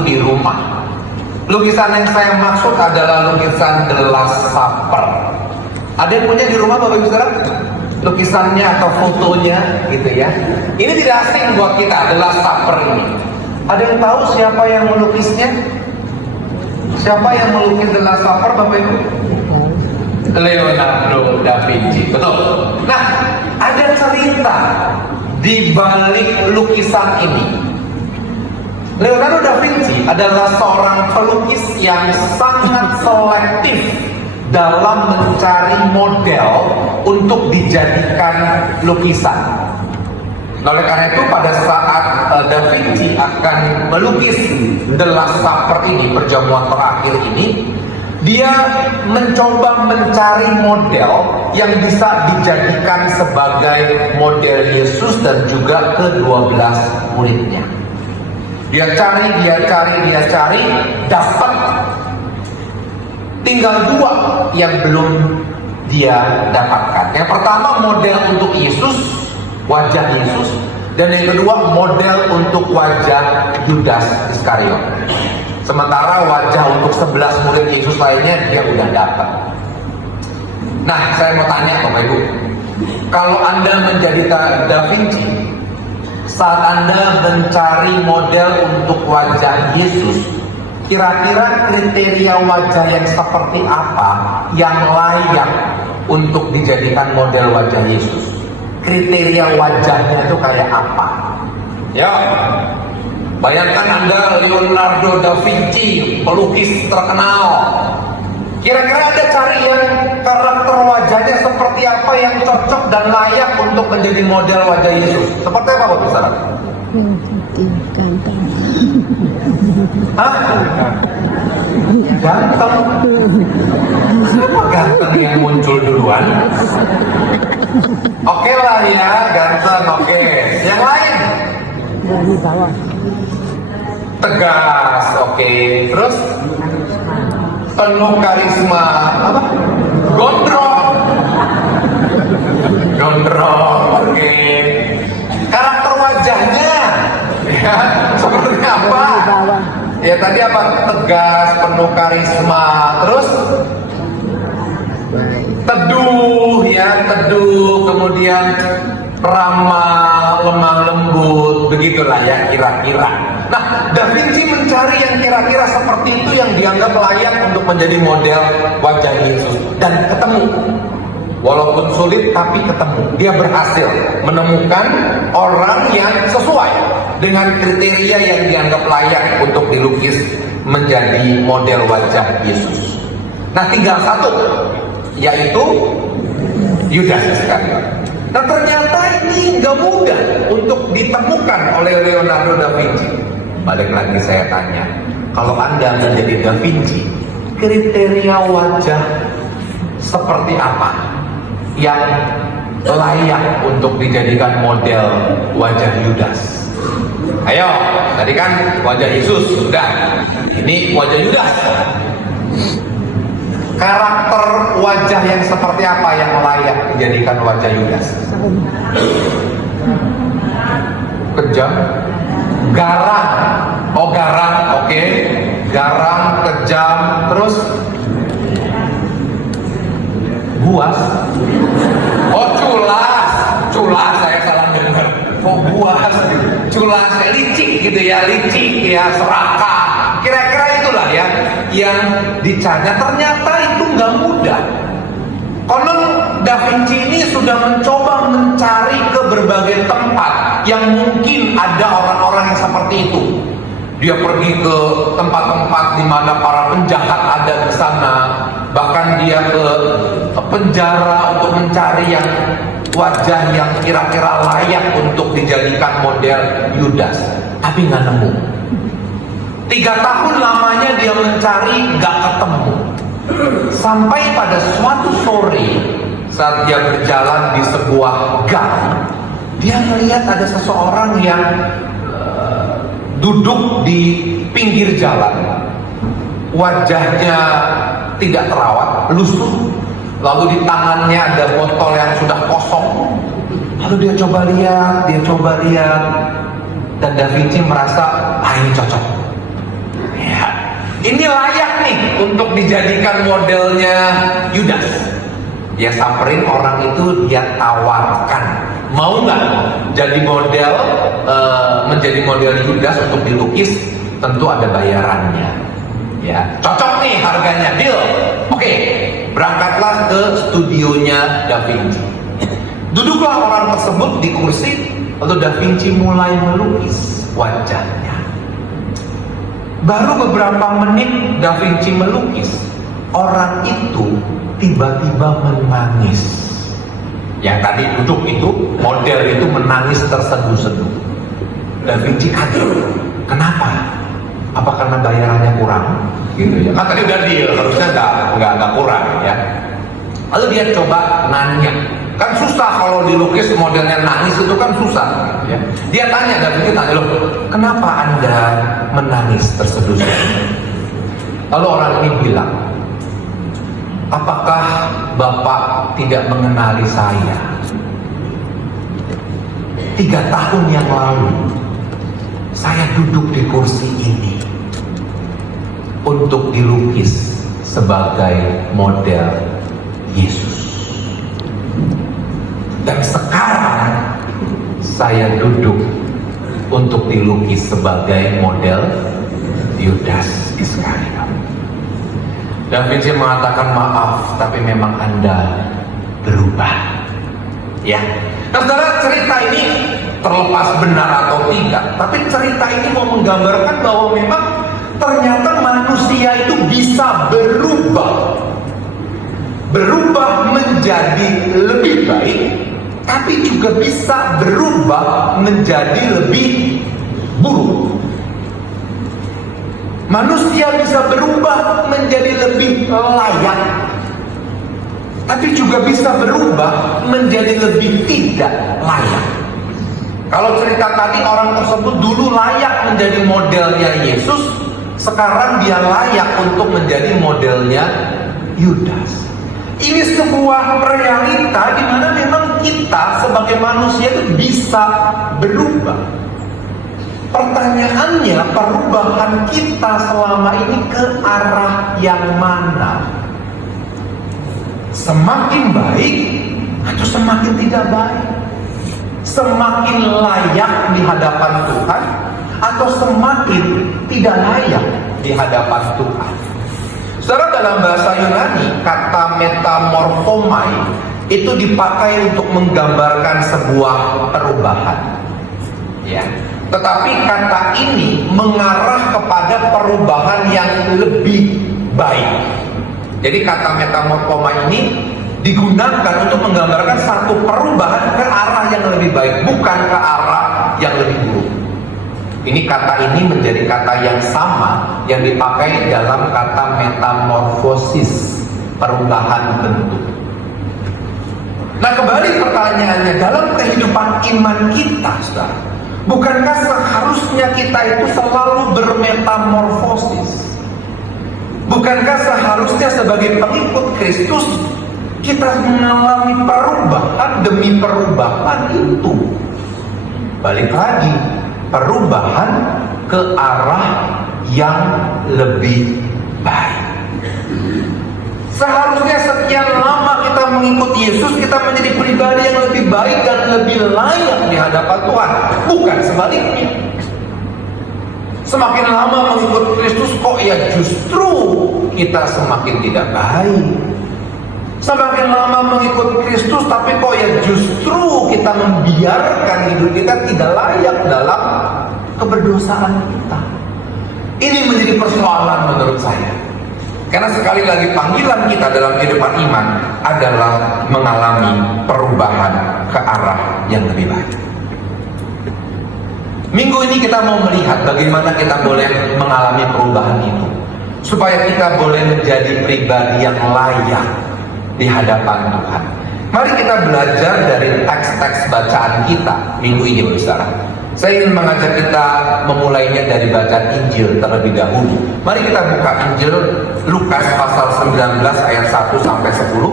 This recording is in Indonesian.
di rumah. Lukisan yang saya maksud adalah lukisan The Last Supper. Ada yang punya di rumah Bapak Ibu Saudara? Lukisannya atau fotonya gitu ya. Ini tidak asing buat kita, The Last Supper ini. Ada yang tahu siapa yang melukisnya? Siapa yang melukis The Last Supper Bapak Ibu? Leonardo da Vinci, betul. Nah, ada cerita di balik lukisan ini. Leonardo da Vinci adalah seorang pelukis yang sangat selektif dalam mencari model untuk dijadikan lukisan. Oleh karena itu pada saat Da Vinci akan melukis The Last Supper ini, perjamuan terakhir ini, dia mencoba mencari model yang bisa dijadikan sebagai model Yesus dan juga ke-12 muridnya. Dia cari, dapat. Tinggal 2 yang belum dia dapatkan. Yang pertama model untuk Yesus, wajah Yesus, dan yang kedua model untuk wajah Yudas Iskariot. Sementara wajah untuk 11 murid Yesus lainnya dia udah dapat. Nah, saya mau tanya Bapak Ibu, kalau Anda menjadi Da Vinci, saat Anda mencari model untuk wajah Yesus, kira-kira kriteria wajah yang seperti apa yang layak untuk dijadikan model wajah Yesus? Kriteria wajahnya itu kayak apa? Ya, bayangkan Anda Leonardo da Vinci, pelukis terkenal. Kira-kira Anda cari yang karakter wajahnya seperti apa yang cocok dan layak untuk menjadi model wajah Yesus? Seperti apa Bapak Saudara? Ganteng. Hah? Ganteng? Siapa ganteng yang muncul duluan? Oke lah ya, ganteng, oke. Yang lain? Dari bawah. Tegas, oke. Terus? Penuh karisma. Apa? Gondrong. Gondrong, oke. Karakter wajahnya, ya, seperti apa? Ya tadi apa? Tegas, penuh karisma. Terus? Teduh, ya, teduh. Kemudian ramah, lemah lembut, begitulah ya kira-kira. Nah, Da Vinci mencari yang kira-kira seperti itu yang dianggap layak untuk menjadi model wajah Yesus, dan ketemu. Walaupun sulit tapi ketemu. Dia berhasil menemukan orang yang sesuai dengan kriteria yang dianggap layak untuk dilukis menjadi model wajah Yesus. Nah, tinggal satu, yaitu Yudas Iskariot. Nah, ternyata ini nggak mudah untuk ditemukan oleh Leonardo da Vinci. Balik lagi saya tanya, kalau Anda menjadi Da Vinci, kriteria wajah seperti apa yang layak untuk dijadikan model wajah Yudas? Ayo, tadi kan wajah Yesus sudah, ini wajah Yudas. Karakter wajah yang seperti apa yang layak dijadikan wajah Yudas? Kejam, garang. Oh, garang, oke. Garang, kejam, terus buas. Oh, culas. Culas, saya salah dengar. Oh, buas. Culas, licik gitu ya, licik ya, serakah. Kira-kira itulah ya yang dicari. Ternyata itu nggak mudah. Konon Da Vinci ini sudah mencoba mencari ke berbagai tempat yang mungkin ada orang-orang yang seperti itu. Dia pergi ke tempat-tempat di mana para penjahat ada di sana. Bahkan dia ke penjara untuk mencari yang wajah yang kira-kira layak untuk dijadikan model Yudas. Tapi nggak nemu. 3 tahun lamanya dia mencari, nggak ketemu. Sampai pada suatu sore saat dia berjalan di sebuah gang, dia melihat ada seseorang yang duduk di pinggir jalan. Wajahnya tidak terawat, lusuh. Lalu di tangannya ada botol yang sudah kosong. Lalu dia coba lihat, dan Da Vinci merasa, ini cocok. untuk dijadikan modelnya Yudas. Dia samperin orang itu, dia tawarkan, mau nggak jadi model, menjadi model Yudas untuk dilukis? Tentu ada bayarannya. Ya, cocok nih harganya, deal. Oke, berangkatlah ke studionya Da Vinci. Duduklah orang tersebut di kursi, lalu Da Vinci mulai melukis wajahnya. Baru beberapa menit Da Vinci melukis, orang itu tiba-tiba menangis. Yang tadi duduk itu, model itu menangis terseduh-seduh. Da Vinci kaget. Kenapa? Apa karena bayarannya kurang? Gitu ya. Kan tadi udah deal, harusnya nggak kurang ya. Lalu dia coba nanya. Kan susah kalau dilukis modelnya nangis, itu kan susah ya. Dia tanya, Da Vinci tanya, loh, kenapa Anda menangis terseduh-seduh? Lalu orang ini bilang, apakah Bapak tidak mengenali saya? 3 tahun yang lalu saya duduk di kursi ini untuk dilukis sebagai model Yesus. Dan sekarang saya duduk untuk dilukis sebagai model Yudas Iskariot. Da Vinci mengatakan, maaf, tapi memang Anda berubah. Ya. Nah, saudara, cerita ini terlepas benar atau tidak, tapi cerita ini mau menggambarkan bahwa memang ternyata manusia itu bisa berubah menjadi lebih baik, tapi juga bisa berubah menjadi lebih buruk. Manusia bisa berubah menjadi lebih layak, tapi juga bisa berubah menjadi lebih tidak layak. Kalau cerita tadi, orang tersebut dulu layak menjadi modelnya Yesus, sekarang dia layak untuk menjadi modelnya Yudas. Ini sebuah realita di mana memang kita sebagai manusia itu bisa berubah. Pertanyaannya, perubahan kita selama ini ke arah yang mana? Semakin baik atau semakin tidak baik? Semakin layak di hadapan Tuhan atau semakin tidak layak di hadapan Tuhan? Saudara, dalam bahasa Yunani, kata metamorphomai itu dipakai untuk menggambarkan sebuah perubahan. Ya. Tetapi kata ini mengarah kepada perubahan yang lebih baik. Jadi kata metamorphomai ini digunakan untuk menggambarkan satu perubahan ke arah yang lebih baik, bukan ke arah yang lebih buruk. Ini kata ini menjadi kata yang sama yang dipakai dalam kata metamorfosis, perubahan bentuk. Nah, kembali pertanyaannya, dalam kehidupan iman kita, saudara, bukankah seharusnya kita itu selalu bermetamorfosis? Bukankah seharusnya sebagai pengikut Kristus kita mengalami perubahan demi perubahan itu? Balik lagi, perubahan ke arah yang lebih baik. Seharusnya sekian lama kita mengikut Yesus, kita menjadi pribadi yang lebih baik dan lebih layak di hadapan Tuhan, bukan sebaliknya. Semakin lama mengikut Kristus, kok ya justru kita semakin tidak baik. Semakin lama mengikut Kristus, tapi kok ya justru kita membiarkan hidup kita tidak layak dalam keberdosaan kita. Ini menjadi persoalan menurut saya. Karena sekali lagi panggilan kita dalam kehidupan iman adalah mengalami perubahan ke arah yang lebih baik. Minggu ini kita mau melihat bagaimana kita boleh mengalami perubahan itu, supaya kita boleh menjadi pribadi yang layak di hadapan Tuhan. Mari kita belajar dari teks-teks bacaan kita minggu ini, saudara. Saya ingin mengajak kita memulainya dari bacaan Injil terlebih dahulu. Mari kita buka Injil Lukas pasal 19 ayat 1 sampai 10.